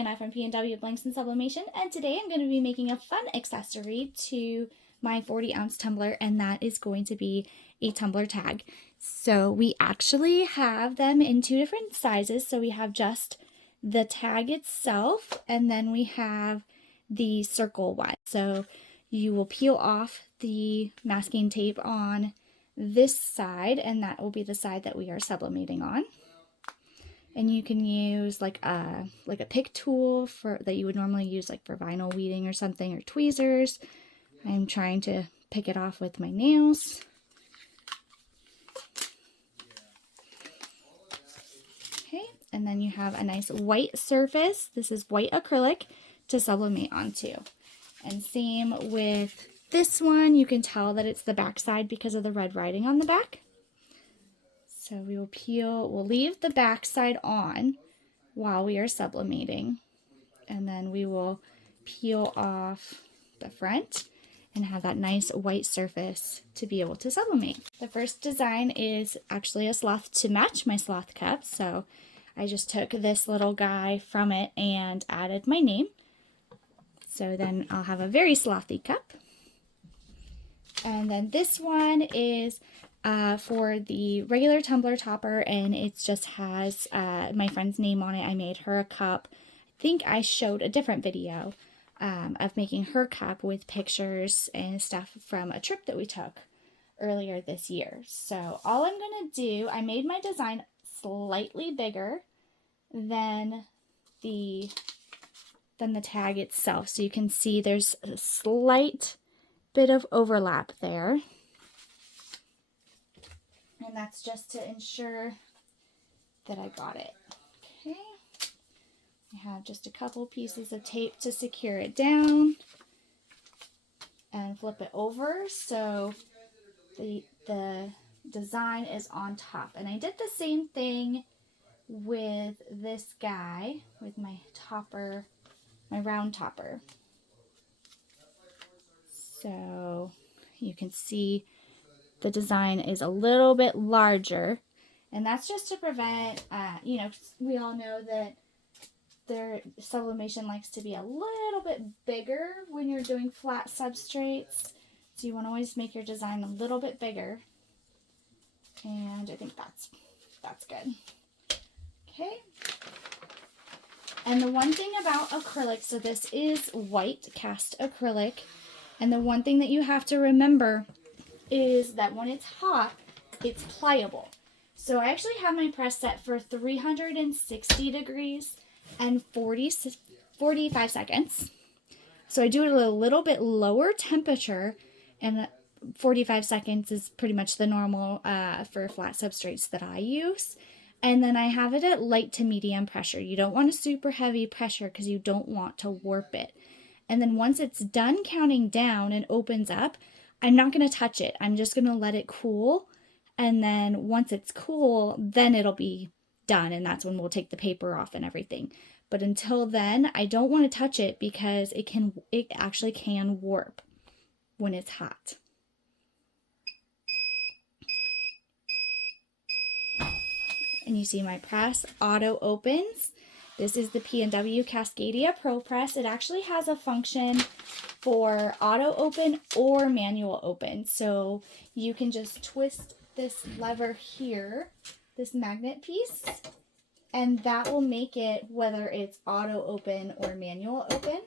Anna from P&W Blanks and Sublimation, and today I'm going to be making a fun accessory to my 40-ounce tumbler, and that is going to be a tumbler tag. So we actually have them in two different sizes. So we have just the tag itself, and then we have the circle one. So you will peel off the masking tape on this side, and that will be the side that we are sublimating on. And you can use like a pick tool that you would normally use like for vinyl weeding or something, or tweezers. I'm trying to pick it off with my nails. Okay, and then you have a nice white surface. This is white acrylic to sublimate onto. And same with this one. You can tell that it's the back side because of the red writing on the back. So we will we'll leave the back side on while we are sublimating, and then we will peel off the front and have that nice white surface to be able to sublimate. The first design is actually a sloth to match my sloth cup, so I just took this little guy from it and added my name. So then I'll have a very slothy cup. And then this one is for the regular tumbler topper, and it just has my friend's name on it. I made her a cup. I think I showed a different video of making her cup with pictures and stuff from a trip that we took earlier this year. So all I'm going to do, I made my design slightly bigger than the tag itself. So you can see there's a slight bit of overlap there. And that's just to ensure that I got it. Okay. I have just a couple pieces of tape to secure it down and flip it over so the design is on top. And I did the same thing with this guy, with my topper, my round topper. So you can see the design is a little bit larger, and that's just to prevent, you know, we all know that their sublimation likes to be a little bit bigger when you're doing flat substrates. So you want to always make your design a little bit bigger, and I think that's good. Okay. And the one thing about acrylic, so this is white cast acrylic, and the one thing that you have to remember is that when it's hot, it's pliable. So I actually have my press set for 360 degrees and 45 seconds. So I do it at a little bit lower temperature, and 45 seconds is pretty much the normal for flat substrates that I use. And then I have it at light to medium pressure. You don't want a super heavy pressure because you don't want to warp it. And then once it's done counting down and opens up, I'm not going to touch it. I'm just going to let it cool. And then once it's cool, then it'll be done. And that's when we'll take the paper off and everything. But until then, I don't want to touch it because it actually can warp when it's hot. And you see my press auto opens. This is the P&W Cascadia Pro Press. It actually has a function for auto open or manual open. So you can just twist this lever here, this magnet piece, and that will make it whether it's auto open or manual open.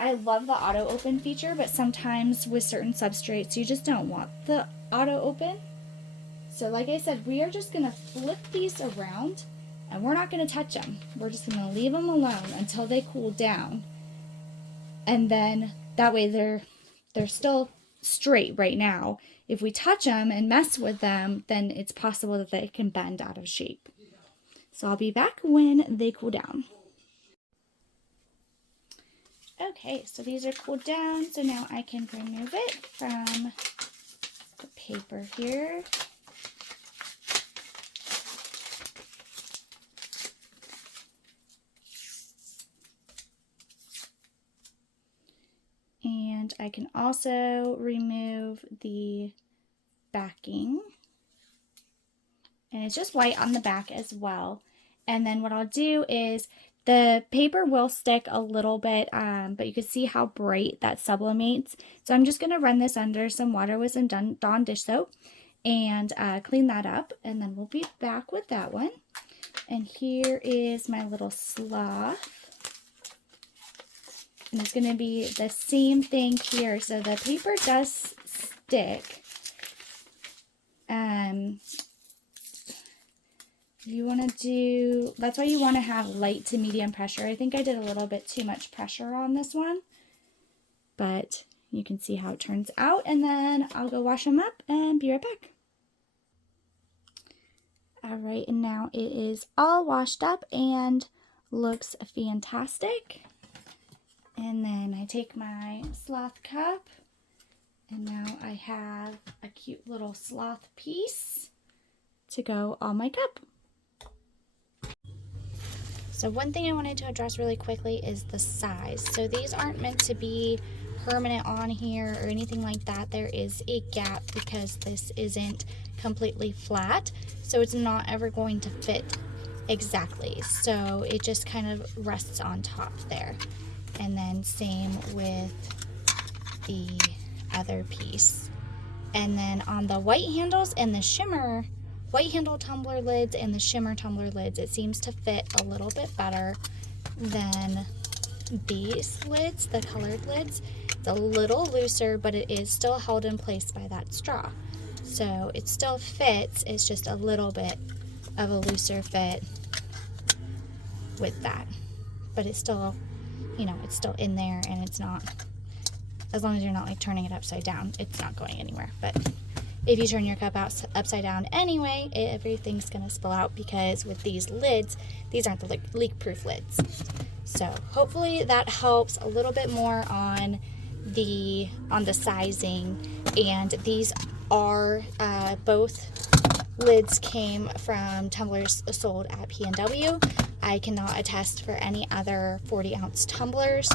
I love the auto open feature, but sometimes with certain substrates you just don't want the auto open. So like I said, we are just going to flip these around, and we're not going to touch them. We're just going to leave them alone until they cool down. And then that way they're still straight right now. If we touch them and mess with them, then it's possible that they can bend out of shape. So I'll be back when they cool down. Okay, so these are cooled down. So now I can remove it from the paper here. And I can also remove the backing. And it's just white on the back as well. And then what I'll do is The paper will stick a little bit, but you can see how bright that sublimates. So I'm just going to run this under some water with some Dawn dish soap and clean that up, and then we'll be back with that one. And here is my little sloth. And it's going to be the same thing here. So the paper does stick. You want to do, that's why you want to have light to medium pressure. I think I did a little bit too much pressure on this one, but you can see how it turns out, and then I'll go wash them up and be right back. All right, and now it is all washed up and looks fantastic. And then I take my sloth cup, and now I have a cute little sloth piece to go on my cup. So one thing I wanted to address really quickly is the size. So these aren't meant to be permanent on here or anything like that. There is a gap because this isn't completely flat, so it's not ever going to fit exactly. So it just kind of rests on top there. And then same with the other piece. And then on the white handles and the shimmer white handle tumbler lids and the shimmer tumbler lids, it seems to fit a little bit better than these lids, the colored lids. It's a little looser, but it is still held in place by that straw. So it still fits, it's just a little bit of a looser fit with that. But it's still, you know, it's still in there, and it's not, as long as you're not like turning it upside down, it's not going anywhere. But if you turn your cup out upside down anyway, everything's gonna spill out, because with these lids, these aren't the leak-proof lids. So hopefully that helps a little bit more on the sizing. And these are both lids came from tumblers sold at P&W. I cannot attest for any other 40-ounce tumblers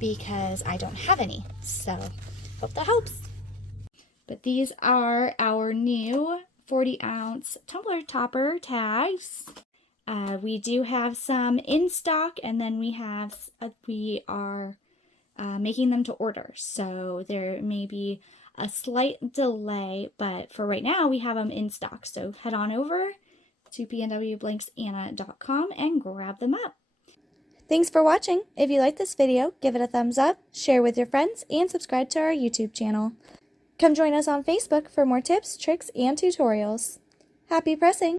because I don't have any. So hope that helps. But these are our new 40-ounce tumbler topper tags. We do have some in stock, and then we are making them to order. So there may be a slight delay, but for right now we have them in stock. So head on over to pnwblanksanna.com and grab them up. Thanks for watching. If you like this video, give it a thumbs up, share with your friends, and subscribe to our YouTube channel. Come join us on Facebook for more tips, tricks, and tutorials. Happy pressing!